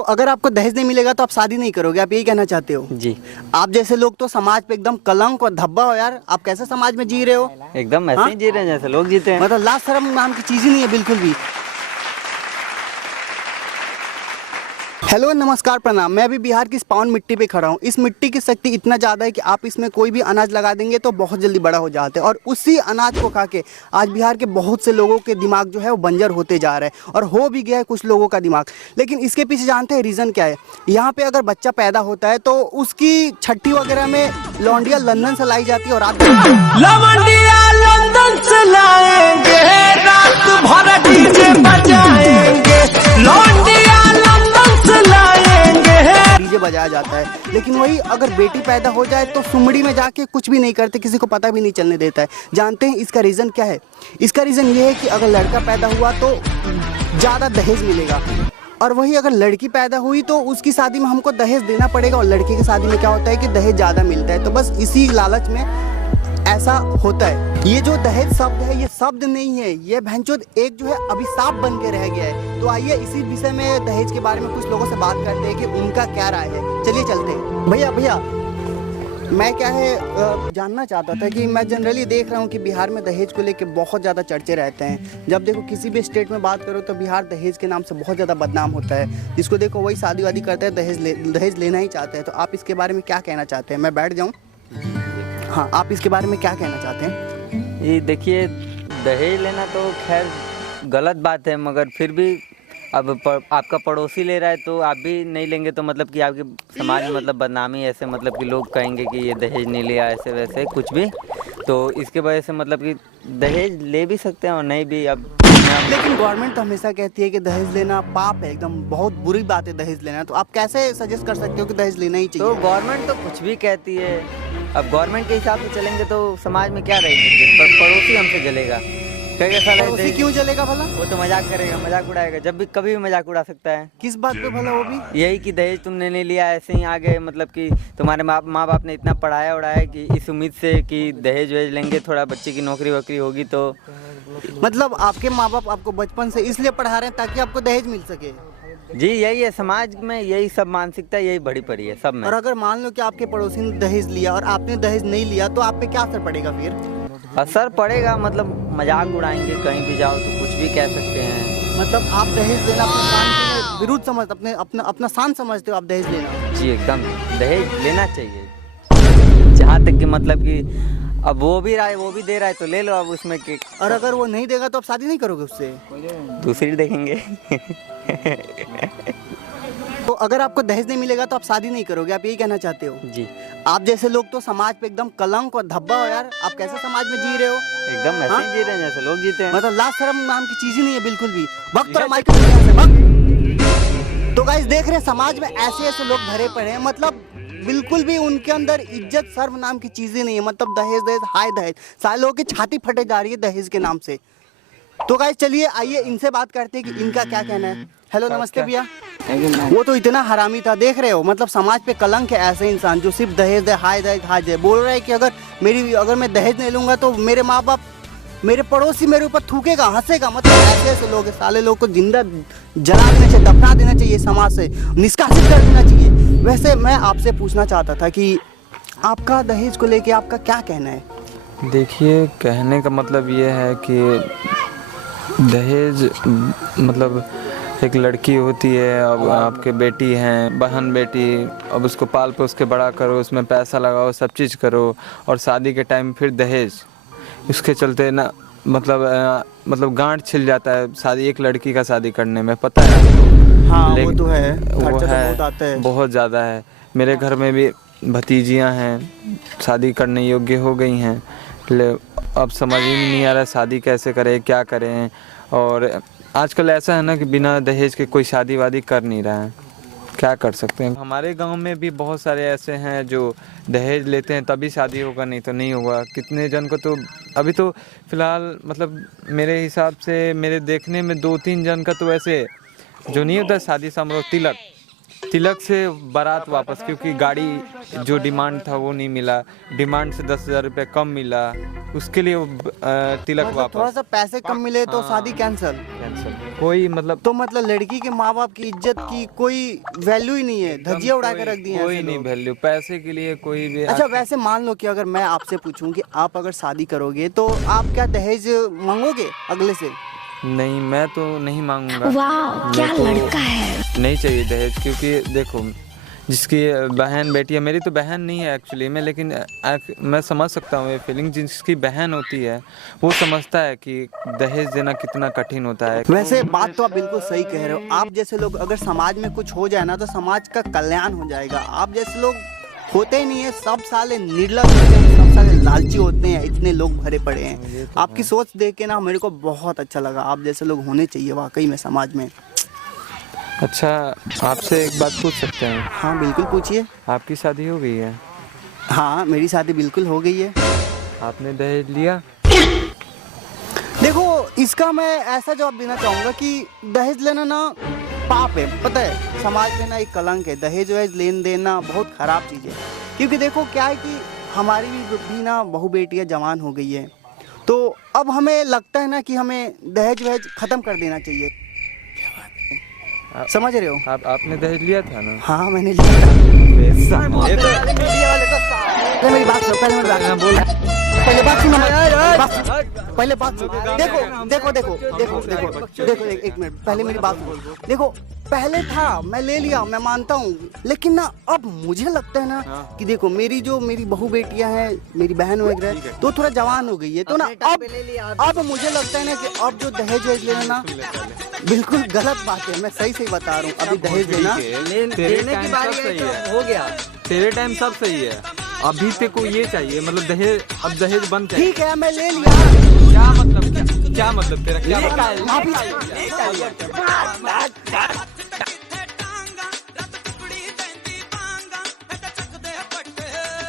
तो अगर आपको दहेज नहीं मिलेगा तो आप शादी नहीं करोगे, आप यही कहना चाहते हो? जी आप जैसे लोग तो समाज पे एकदम कलंक और धब्बा हो यार। आप कैसे समाज में जी रहे हो? एकदम ऐसे ही जी रहे हैं जैसे लोग जीते हैं। मतलब लाज शर्म नाम की चीज ही नहीं है बिल्कुल भी। हेलो नमस्कार प्रणाम। मैं अभी बिहार की इस पावन मिट्टी पे खड़ा हूँ। इस मिट्टी की शक्ति इतना ज़्यादा है कि आप इसमें कोई भी अनाज लगा देंगे तो बहुत जल्दी बड़ा हो जाता है, और उसी अनाज को खा के आज बिहार के बहुत से लोगों के दिमाग जो है वो बंजर होते जा रहे हैं, और हो भी गया है कुछ लोगों का दिमाग। लेकिन इसके पीछे जानते हैं रीज़न क्या है? यहाँ पे अगर बच्चा पैदा होता है तो उसकी छठी वगैरह में लौंडिया लंदन से लाई जाती है, और रात लंदन से लाएंगे, रात भर डीजे बजाएंगे, लौंडिया डीजे बजाया जाता है। लेकिन वही अगर बेटी पैदा हो जाए तो सुमड़ी में जाके कुछ भी नहीं करते, किसी को पता भी नहीं चलने देता है। जानते हैं इसका रीज़न क्या है? इसका रीज़न ये है कि अगर लड़का पैदा हुआ तो ज़्यादा दहेज मिलेगा, और वही अगर लड़की पैदा हुई तो उसकी शादी में हमको दहेज देना पड़ेगा, और लड़के की शादी में क्या होता है कि दहेज ज़्यादा मिलता है। तो बस इसी लालच में ऐसा होता है। ये जो दहेज शब्द है ये शब्द नहीं है, ये भैंचोद एक जो है अभिशाप बन के रह गया है। तो आइए इसी विषय में दहेज के बारे में कुछ लोगों से बात करते हैं कि उनका क्या राय है। चलिए चलते हैं। भैया मैं क्या है जानना चाहता था कि मैं जनरली देख रहा हूँ कि बिहार में दहेज को लेकर बहुत ज़्यादा चर्चे रहते हैं। जब देखो किसी भी स्टेट में बात करो तो बिहार दहेज के नाम से बहुत ज़्यादा बदनाम होता है। जिसको देखो वही शादी वादी करते हैं, दहेज लेना ही चाहते हैं। तो आप इसके बारे में क्या कहना चाहते हैं? मैं बैठ जाऊँ? हाँ, आप इसके बारे में क्या कहना चाहते हैं? ये देखिए, दहेज लेना तो खैर गलत बात है, मगर फिर भी अब आपका पड़ोसी ले रहा है तो आप भी नहीं लेंगे तो मतलब कि आपके समाज में मतलब बदनामी, ऐसे मतलब कि लोग कहेंगे कि ये दहेज नहीं लिया, ऐसे वैसे कुछ भी। तो इसके वजह से मतलब कि दहेज ले भी सकते हैं और नहीं भी। अब लेकिन गवर्नमेंट तो हमेशा कहती है कि दहेज लेना पाप है, एकदम बहुत बुरी बात है दहेज लेना। तो आप कैसे सजेस्ट कर सकते हो कि दहेज लेना ही चाहिए? तो गवर्नमेंट तो कुछ भी कहती है। अब गवर्नमेंट के हिसाब से चलेंगे तो समाज में क्या रहेगी? पर पड़ोसी हमसे जलेगा, पड़ोसी क्यों जलेगा भला? वो तो मजाक करेगा, मजाक उड़ाएगा, जब भी कभी भी मजाक उड़ा सकता है। किस बात पे भला? वो भी यही कि दहेज तुमने नहीं लिया, ऐसे ही आ गए, मतलब कि तुम्हारे माँ बाप ने इतना पढ़ाया उड़ाया कि इस उम्मीद से कि दहेज वेज लेंगे, थोड़ा बच्चे की नौकरी वोकरी होगी। तो मतलब आपके माँ बाप आपको बचपन से इसलिए पढ़ा रहे हैं ताकि आपको दहेज मिल सके? जी यही है, समाज में यही सब मानसिकता यही बड़ी पड़ी है सब में। और अगर मान लो कि आपके पड़ोसी ने दहेज लिया और आपने दहेज नहीं लिया तो आप पे क्या असर पड़ेगा फिर? असर पड़ेगा मतलब मजाक उड़ाएंगे, कहीं भी जाओ तो कुछ भी कह सकते हैं। मतलब आप दहेज लेना अपने शान के विरुद्ध समझते, अपना शान समझते हो आप दहेज लेना? जी एकदम, दहेज लेना चाहिए। जहाँ तक कि मतलब कि अब वो भी रहा है, वो भी दे रहा है तो ले लो। अब उसमें कि और अगर वो नहीं देगा तो आप शादी नहीं करोगे उससे? दूसरी देखेंगे। तो अगर आपको दहेज नहीं मिलेगा तो आप शादी नहीं करोगे, आप यही कहना चाहते हो? जी। आप जैसे लोग तो समाज पे एकदम कलंक और धब्बा हो यार। आप कैसे समाज में जी रहे हो? एकदम ऐसे ही जी रहे हैं जैसे लोग जीते हैं। मतलब लाज शर्म नाम की चीज ही नहीं है बिल्कुल भी। वक्त और माइक से वक्त। तो गाइस देख रहे हैं समाज में ऐसे ऐसे लोग भरे पड़े हैं, मतलब बिल्कुल भी उनके अंदर इज्जत शर्म नाम की चीजें नहीं है। मतलब दहेज हाय दहेज, सारे लोगों की छाती फटे जा रही है दहेज के नाम से। तो गाइस चलिए आइए इनसे बात करते हैं कि इनका क्या कहना है। हेलो नमस्ते भैया। वो तो इतना हरामी था, देख रहे हो? मतलब समाज पे कलंक है ऐसे इंसान जो सिर्फ दहेज दे, हाय दहेज हाय दहेज बोल रहा है कि अगर मैं दहेज नहीं लूंगा तो मेरे माँ बाप, मेरे पड़ोसी मेरे ऊपर थूकेगा, हंसेगा। मतलब ऐसे ऐसे लोग, साले लोग को जिंदा जला देना चाहिए, दफना देना चाहिए, समाज से निष्कासित कर देना चाहिए। वैसे मैं आपसे पूछना चाहता था कि आपका दहेज को लेके आपका क्या कहना है? देखिए, कहने का मतलब ये है कि दहेज मतलब एक लड़की होती है, अब आपके बेटी हैं, बहन बेटी, अब उसको पाल पोस के बड़ा करो, उसमें पैसा लगाओ, सब चीज़ करो, और शादी के टाइम फिर दहेज, उसके चलते ना मतलब गांठ छिल जाता है शादी, एक लड़की का शादी करने में, पता है आपको? हाँ वो तो है, बहुत ज़्यादा है। मेरे घर में भी भतीजियाँ हैं, शादी करने योग्य हो गई हैं, अब समझ ही नहीं आ रहा शादी कैसे करें, क्या करें। और आजकल ऐसा है ना कि बिना दहेज के कोई शादी वादी कर नहीं रहा है, क्या कर सकते हैं। हमारे गांव में भी बहुत सारे ऐसे हैं जो दहेज लेते हैं तभी शादी होगा, नहीं तो नहीं होगा। कितने जन को तो अभी तो फिलहाल मतलब मेरे हिसाब से, मेरे देखने में 2-3 जन का तो ऐसे जो नहीं होता शादी समारोह, तिलक से बारात वापस, क्योंकि गाड़ी जो डिमांड था वो नहीं मिला, डिमांड से 10,000 रुपये कम मिला, उसके लिए तिलक वापस। थोड़ा सा पैसे कम मिले तो शादी कैंसिल। कोई मतलब तो मतलब लड़की के माँ बाप की इज्जत की कोई वैल्यू ही नहीं है, धज्जियां उड़ा के रख दी हैं कोई ऐसे नहीं लोग। वैल्यू, पैसे के लिए कोई भी। अच्छा वैसे मान लो कि अगर मैं आपसे पूछूं कि आप अगर शादी करोगे तो आप क्या दहेज मांगोगे अगले से? नहीं, मैं तो नहीं मांगूंगा। वाह क्या मेरे को लड़का है। नहीं चाहिए दहेज, क्योंकि देखो जिसकी बहन बेटी है, मेरी तो बहन नहीं है एक्चुअली में, लेकिन मैं समझ सकता हूँ ये फीलिंग। जिसकी बहन होती है वो समझता है कि दहेज देना कितना कठिन होता है। वैसे बात तो आप बिल्कुल सही कह रहे हो। आप जैसे लोग अगर समाज में कुछ हो जाए ना तो समाज का कल्याण हो जाएगा। आप जैसे लोग होते ही नहीं है, सब साले निर्लज होते हैं, सब साले लालची होते हैं, इतने लोग भरे पड़े हैं। आपकी सोच देख के ना मेरे को बहुत अच्छा लगा। आप जैसे लोग होने चाहिए वाकई में समाज में। अच्छा, आपसे एक बात पूछ सकते हैं? हाँ बिल्कुल पूछिए। आपकी शादी हो गई है? हाँ मेरी शादी बिल्कुल हो गई है। आपने दहेज लिया? देखो इसका मैं ऐसा जवाब देना चाहूँगा कि दहेज लेना ना पाप है, पता है। समाज में ना एक कलंक है, दहेज वहेज लेन देना बहुत ख़राब चीज़ है। क्योंकि देखो क्या है कि हमारी भी ना बहू बेटियाँ जवान हो गई है, तो अब हमें लगता है ना कि हमें दहेज वहेज ख़त्म कर देना चाहिए। समझ रहे हो? आपने दहेज लिया था ना? हाँ मैंने लिया था। पहले मेरी बात सुनो, पहले बात सुनो, पहले बात सुनो। देखो एक मिनट, पहले मेरी बात सुनो। देखो पहले था मैं ले लिया, मैं मानता हूँ, लेकिन ना अब मुझे लगता है ना कि देखो मेरी बहू बेटियां हैं, मेरी बहन वगैरह तो थोड़ा जवान हो गई है, तो ना अब मुझे लगता है ना कि अब जो दहेज वहेज लेना ना बिल्कुल गलत बात है। मैं सही बता रहा हूँ। अभी दहेज लेना देने की बारी है तो हो गया, तेरे टाइम सब सही है। अभी तेरे को ये चाहिए, मतलब दहेज, अब दहेज बंद चाहिए। ठीक है मैं ले लिया। क्या मतलब, क्या मतलब तेरा क्या?